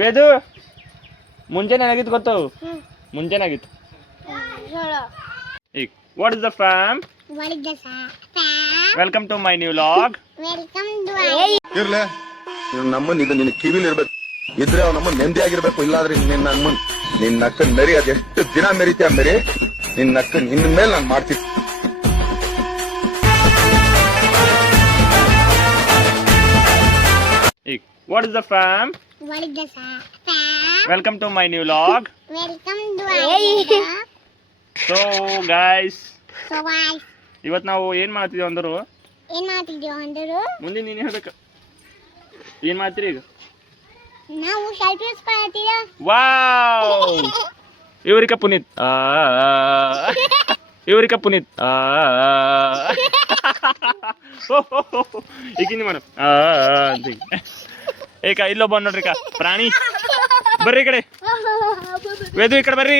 ವೇದು ಮುಂಜಾನೆ ಏನಾಗಿತ್ತು ಗೊತ್ತು? ಮುಂಜಾನೆ ಆಗಿತ್ತು. ಈಗ what is the fam? Welcome to my new vlog. ಇರ್ಲೆ ನಮ್ಮನ್ ಇದು ನಿನ್ನ ಕಿವಿಲಿ ಇರ್ಬೇಕು, ಇದ್ರೆ ಅವ್ ನಮ್ಮನ್ ನೆಮ್ಮದಿ ಆಗಿರ್ಬೇಕು. ಇಲ್ಲಾದ್ರೆ ನಿನ್ನ ಅಕ್ಕ ಮೆರಿ ಅದೆಷ್ಟು ದಿನ ಮೆರಿತೀಯ ಮೆರಿ, ನಿನ್ನ ಅಕ್ಕ ನಿನ್ನ ಮೇಲೆ ನಾನು ಮಾಡ್ತೀನಿ. ಈಗ what is the fam? Welcome to my new vlog. So guys, ಇವತ್ತು ನಾವು ಏನ್ ಮಾಡ್ತಿದ್ದೀವಿ ಅಂದರು ಮುಂದೆ ನೀನು ಹೇಳ್ಬೇಕು. ಏನ್ ಮಾಡ್ತೀರಿ ಈಗ? ನಾವು ಸೆಲ್ಫೀಸ್ ಮಾಡ್ತೀವಿ. ವಾವ್, ಇವರಿಕ ಪುನೀತ್ ಇವರಿಕ ಪುನೀತ್ ಈಗಿನ ಮಾಡ ಅಂತ ಏಕ ಇಲ್ಲೊಬ್ಬ ನೋಡ್ರಿಕ ಪ್ರಾಣಿ. ಬರ್ರಿ ಈ ಕಡೆ, ವೇದು ಈ ಕಡೆ ಬರ್ರಿ.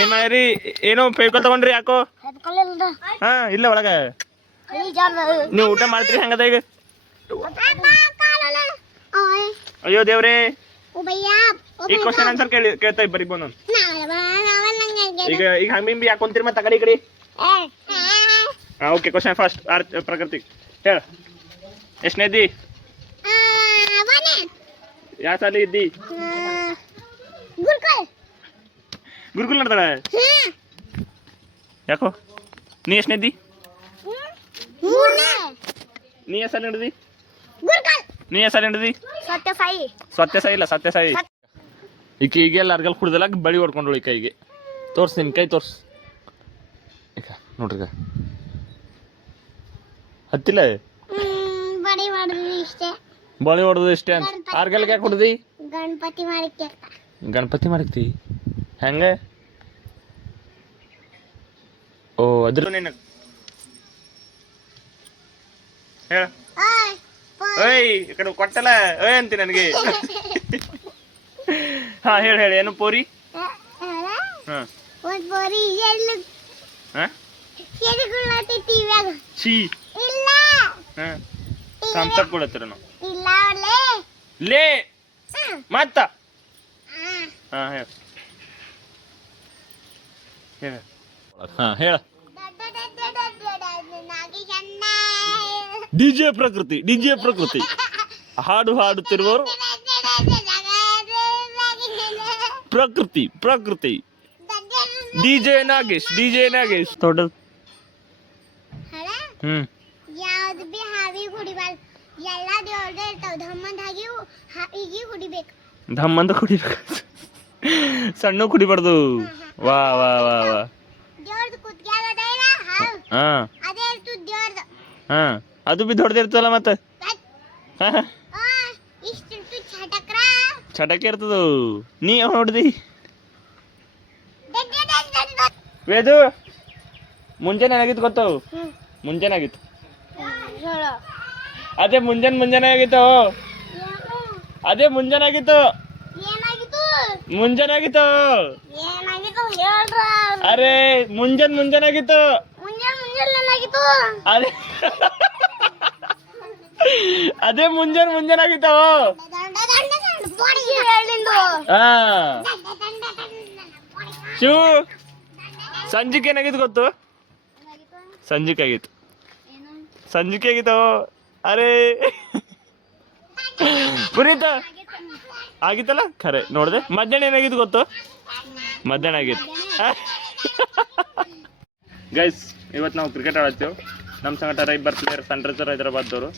ಏನ್ ಮಾಡ್ರಿ? ಏನೋ ಫೇವಿಕಾಲ್ ತಗೊಂಡ್ರಿ ಯಾಕೋ? ಹಾ ಇಲ್ಲ ಒಳಗ ನೀವು ಊಟ ಮಾಡ್ತೀರಿ ಹೆಂಗದ ಈಗ? ಅಯ್ಯೋ ದೇವ್ರೇ, ಈ ಕ್ವಶನ್ ಆನ್ಸರ್ ಕೇಳ್ತಾ ಬರೀ ಬಂದು. ಈಗ ಈಗ ಹಂಗೆ ಯಾಕೊಂತೀರಿ ಮತ್ತೆ ಆ ಕಡೆ ಈ ಕಡೆ. ಹಾ ಓಕೆ, ಕ್ವಶನ್ ಫಸ್ಟ್. ಪ್ರಕೃತಿ ಹೇಳ, ಎಷ್ಟನೇ ಇದ್ದಿ? ಯಾವ ಸಾಲಿ ಇದ್ದಿ? ಗುರುಕುಲ್ ನಡ್ದಾಳ ಯಾಕೋ? ನೀ ಎಷ್ಟನೇ ಇದ್ದಿ? ನೀ ಎಷ್ಟು ಸಾಲಿ ನಡೆದಿ? ನೀ ಎಷ್ಟು ಸಾಲಿ ನಡೆದಿ? ಸತ್ಯಸಾಯಿ ಇಲ್ಲ, ಸತ್ಯಸಾಯಿ. ಈಕೆ ಈಗೆಲ್ಲ ಅರ್ಗಲ್ ಕುಡ್ದಲ್ಲ ಬಳಿ ಹೊಡ್ಕೊಂಡ್ಳು ಈ ಕೈಗೆ. ತೋರ್ಸ್ ನಿನ್ ಕೈ ತೋರ್ಸ್. ಈಗ ನೋಡ್ರಿ, ಈಗ ಹತ್ತಿಲ್ಲ, ಬಳಿ ಹೊಡೆದು ಇಷ್ಟೇ ಅಂತ. ಆರ್ಗಲ್ಗೆ ಯಾಕೆ ಹೊಡ್ದಿ? ಗಣಪತಿ ಮಾಡಿಕ್ತಿ ಹೆಂಗ? ಓ ಅದ್ರ ನಿನ್ನ ಹೇಳ. ಓಯ್ ಈ ಕಡೆ ಕೊಟ್ಟಲ್ಲ ಓಯ್ ಅಂತಿ ನನಗೆ. ಹಾ ಹೇಳಿ ಹೇಳಿ, ಏನು ಪೋರಿ? ಸಂಸತ್ ಕೊಡತ್ತೀರ ನಾವು ಲೇ ಮತ್ತ. ಹಾ ಹೇಳ ಹಾ ಹೇಳ. ಡಿಜೆ ಪ್ರಕೃತಿ, ಡಿಜೆ ಪ್ರಕೃತಿ ಹಾಡು ಹಾಡುತ್ತಿರುವರು ಪ್ರಕೃತಿ, ಪ್ರಕೃತಿ ಡಿಜೆ ನಾಗೇಶ್, ಡಿಜೆ ನಾಗೇಶ್ ದೊಡ್ಡ. ಯಾವ್ದು ಬಿ ಹಾವಿ ಕುಡಿಬಾರ್ದು, ಎಲ್ಲ ದೇವ್ರದೇ ಇರ್ತಾವ. ಧಮ್ಮಂದ ಕುಡಿಬೇಕು, ಸಣ್ಣ ಕುಡಿಬಾರ್ದು. ವಾ ವಾ ವಾ ವಾ. ಹಾ ಹಾ ಅದು ಬಿ ದೊಡ್ಡದಿರ್ತಲ್ಲ ಮತ್ತೆ. ಚಟಕ ಇರ್ತದ. ನೀ ನೋಡ್ದಿ ವೇದು ಮುಂಜಾನೆ ಏನಾಗಿತ್ತು ಗೊತ್ತು? ಮುಂಜಾನೆ ಆಗಿತ್ತು. ಅದೇ ಮುಂಜಾನೆ ಆಗಿತ್ತು. ಅದೇ ಮುಂಜಾನೆ ಆಗಿತ್ತು. ಮುಂಜಾನೆ ಆಗಿತ್ತು. ಅರೆ ಮುಂಜಾನೆ ಆಗಿತ್ತು. ಅದೇ ಅದೇ ಮುಂಜಾನೆ ಆಗಿತ್ತು. ಶಿವ ಸಂಜಿಕೆ ಏನಾಗಿತ್ತು ಗೊತ್ತು? ಸಂಜಿಕೆ ಆಗಿತ್ತು. ಸಂಜಿಕೆ ಆಗಿತ್ತು. ಅರೆ ಪುನೀತ ಆಗಿತ್ತಲ್ಲ ಖರೆ ನೋಡ್ದೆ. ಮಧ್ಯಾಹ್ನ ಏನಾಗಿತ್ತು ಗೊತ್ತು? ಮಧ್ಯಾಹ್ನ ಆಗಿತ್ತು. ಗೈಸ್ ಇವತ್ತು ನಾವು ಕ್ರಿಕೆಟ್ ಆಡತ್ತೀವಿ. ನಮ್ಮ ಸಂಗಟ ರೈಬರ್ ಪ್ಲೇಯರ್ ಸನ್ರೈಸರ್ ಹೈದರಾಬಾದ್ದವರು.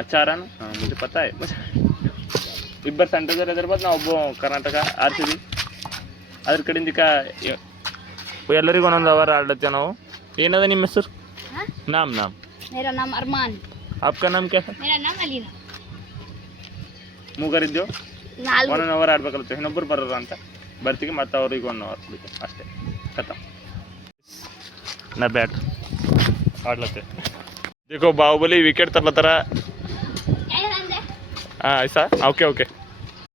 ಅಚಾರನ್ ಮುझे पता है. ಇಬ್ಬರು ಸನ್ರೈಸರ್ ಹೈದರಾಬಾದ್, ನಾವು ಒಬ್ಬ ಕರ್ನಾಟಕ ಆಡ್ತೀವಿ. ಅದ್ರ ಕಡೆಯಿಂದ ಎಲ್ಲರಿಗೂ ಒಂದೊಂದು ಅವರ್ ಆಡ್ಲತ್ತೀವಿ ನಾವು. ಏನದ ನಿಮ್ಮ ಹೆಸರು? ನಾಮ್ मेरा नाम अरमान. आपका नाम क्या है? मेरा नाम अलीना. ಮೂಗರಿದ್ದೆವು. 1 ಅವರ್ ಆಡ್ಬೇಕಲ್ಲ, ಇನ್ನೊಬ್ಬರು ಬರೋರು ಅಂತ ಬರ್ತೀವಿ. ಮತ್ತೆ ಅವ್ರಿಗೆ 1 ಅವರ್ ಬಿಟ್ಟು ಅಷ್ಟೇ ಕಥ. ನಾ ಬ್ಯಾಟ್ ಆಡ್ಲತ್ತೆ. देखो ಬಾಹುಬಲಿ ವಿಕೆಟ್ ತರ್ಲತ್ತಾರ. ಹಾಂ ಐಸಾ ಓಕೆ ಓಕೆ.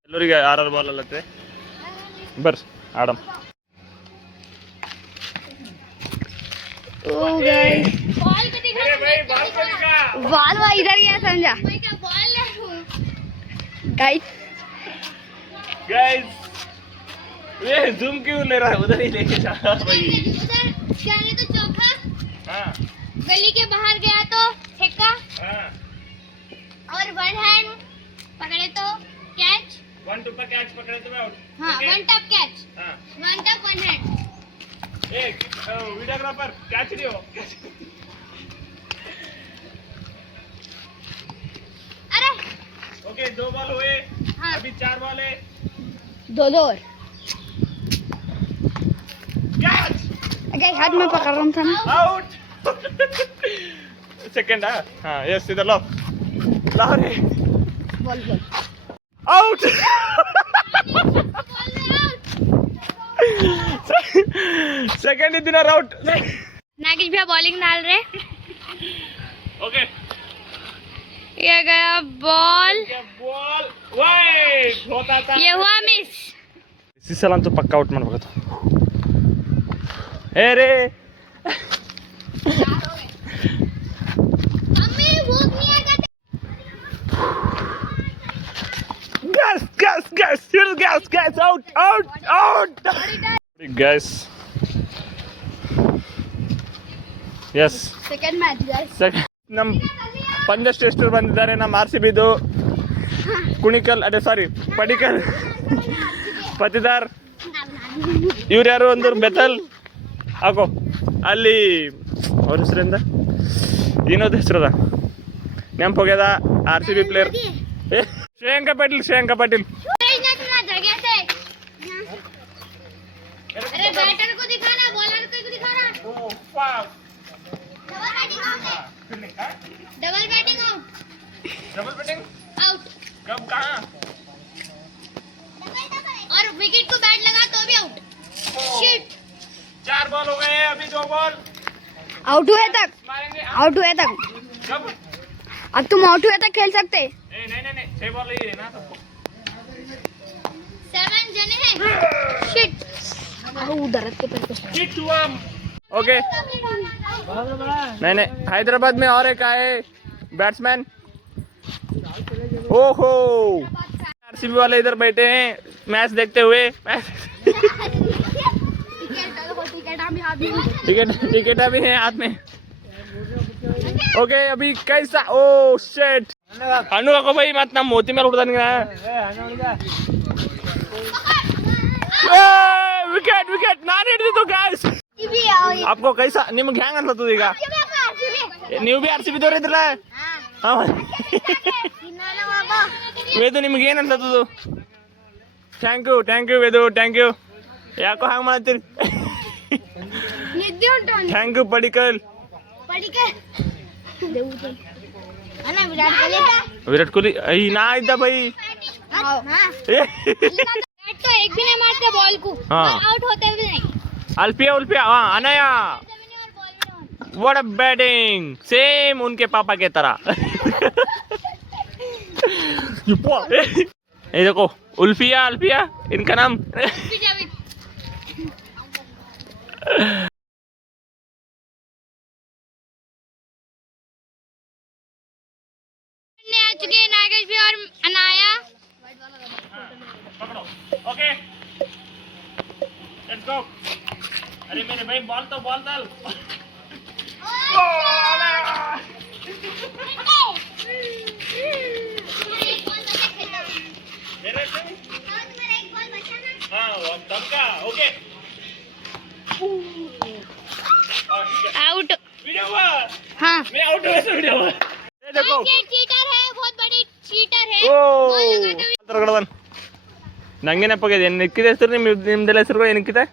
ಎಲ್ಲರಿಗೆ 6 ಬಾಲ್ ಅಲ್ಲತ್ತೆ. ಬರ್ರಿ ಆಡಮ್. ओ गाइस बॉल को दिखा बॉल वो इधर ही है समझा बॉल गाइस गाइस ये जूम क्यों ले रहा है, उधर ही लेके जा भाई। उधर जाने तो चौका, हाँ गली के बाहर गया तो छक्का, हाँ, और वन हैंड पकड़े तो कैच। 1 2 पर कैच पकड़े तो मैं आउट। हाँ, वन टप कैच, हाँ वन टप वन हैंड। एक वीडियोग्राफर कैच लियो। अरे ओके 2 बॉल हुए, हाँ। अभी 4 बॉल है। दो और कैच गाइस हाथ में पकड़ रहा था ना आउट। सेकंड हाँ यस इधर लो ला रे बॉल बॉल आउट। सेकंड ही दिनर आउट। नागिश भैया बॉलिंग डाल रहे। ओके ये गया बॉल, बॉल वाइड होता था। ये हुआ मिस। इसी सलाम तो पक्का आउट ಮಾಡ್ಬೇಕು ए रे मम्मी भूख नहीं आ जाती। gas out guys yes second match guys ನಮ್ ಪಂಜಸ್ಟ್ ಎಷ್ಟು ಬಂದಿದ್ದಾರೆ ನಮ್ಮ RCBದು ಕುಣಿಕಲ್ ಅದೇ ಸಾರಿ ಪಡಿಕಲ್ ಪತಿದಾರ್ ಇವ್ರು ಯಾರು ಅಂದ್ರು ಬೆತಲ್ ಹಾಕೋ ಅಲ್ಲಿ ಅವ್ರ ಹೆಸರಿಂದ ಏನೋದು ಹೆಸರದ ನೆನಪು ಹೋಗ್ಯದ RCB ಪ್ಲೇಯರ್ ಶ್ರೇಯಾಂಕ ಪಾಟೀಲ್ जगह से। अरे बैटर को दिखाना, बॉलर को दिखाना। Double batting out. कब कहाँ और विकेट को बैट लगा तो भी आउट। शिट। 4 बॉल हो गए हैं, अभी 2 बॉल आउट हुए तक मारेंगे। आउट हुए तक कब अब तुम आउट हुए तक खेल सकते नहीं 6 बॉल ही है ना सबको। 7 जने हैं। शिट। उधर के पैसे हिट हुआ ओके नहीं हैदराबाद में और एक आए बैट्समैन। ओहो RCB वाले इधर बैठे हैं मैच देखते हुए। टिकट अभी है हाथ में। ओके अभी कैसा ओ शिट हनु को भाई मत ना मोती में उड़ता नहीं विकेट नान हिಡಿದಿತ್ತು गाइस। आपको कैसा ನಿಮಗೆ ಹ್ಯಾಂಗ ಅನ್ಸತ್ತು ಈಗ ನೀವು ಬಿ RCB ದವರ ಇದ್ರಲ್ಲ ವೇದು ನಿಮಗೆ ಏನು ಅನ್ಸತ್ತು? ಥ್ಯಾಂಕ್ ಯು ವೇದು ಥ್ಯಾಂಕ್ ಯು ಯಾಕೋ ಹ್ಯಾಂಗ ಮಾಡ್ತೀರಿ? ನಿದ್ದೆ ಉಂಟು ಥ್ಯಾಂಕ್ ಯು ಪಡಿಕಲ್ ಅಣ್ಣ ವಿರಾಟ್ ಕೊಹ್ಲಿ ಈ ನಾ ಇದ್ದ ಬೈ बैट तो एक भी नहीं मारते बॉल को, हाँ। आउट होते भी नहीं। अल्फिया हाँ अनया जमीन और बॉल भी नहीं। व्हाट अ बैटिंग सेम उनके पापा के तरह। ये देखो अल्फिया इनका नाम जावेद। आ चुके हैं नागेश भी और अनाया। पकड़ो ओके लेट्स गो। अरे मेरे भाई बॉल डाल। हाँ तब का ओके आउट। वीडियो हुआ हाँ, मैं आउट हुआ से वीडियो हुआ ये देखो चीटर है, बहुत बड़ी चीटर है। ಓ बॉल लगाते हुए ತರಗಡವನ್ ನಂಗೆ ನೆನಪಾಗಿದೆ ನಿಕ್ಕಿದ ಹೆಸರು ನಿಮ್ದೆಲ್ಲ ಹೆಸರುಗಳು ಏನಿಕ್ಕಿದೆ?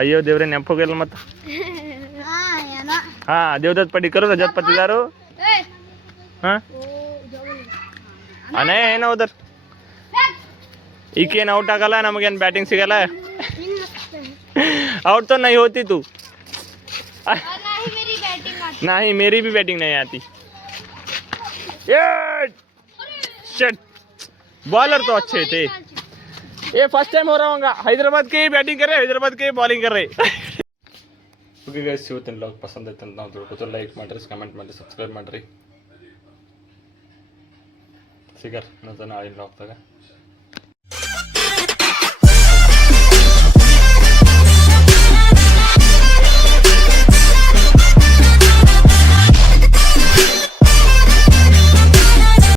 ಅಯ್ಯೋ ದೇವ್ರೆ ನೆನಪೋಗಿಲ್ಲ ಮತ್ತೆ ಹಾ ದೇವದತ್ ಪಡಿಕರು ರಜತ್ ಪತಿದಾರು ಹಾ ಅನೇ ಏನೋ ಉದರ್ ಈಕೇನು ಔಟ್ ಆಗಲ್ಲ ನಮಗೇನು ಬ್ಯಾಟಿಂಗ್ ಸಿಗಲ್ಲ आउट तो नहीं होती तू और ना ही मेरी बैटिंग आती। ना ही मेरी भी बैटिंग नहीं आती। शिट बॉलर तो अच्छे थे। ये फर्स्ट टाइम हो रहा होगा हैदराबाद के बैटिंग कर रहे हैदराबाद के बॉलिंग कर रहे ಓಕೆ ಗೈಸ್, ಇವತ್ತಿನ ಬ್ಲಾಗ್ ಪಸಂದ್ ಐತೆ ಅಂತ ನಾವು ತಿಳ್ಕೊತೀವಿ. ಲೈಕ್ ಮಾಡಿರಿ, ಕಮೆಂಟ್ ಮಾಡಿರಿ, ಸಬ್ಸ್ಕ್ರೈಬ್ ಮಾಡಿರಿ. ಸಿಗರ್ ಇನ್ನೊಂದು ನಾಳಿನ ಬ್ಲಾಗ್ದಾಗ.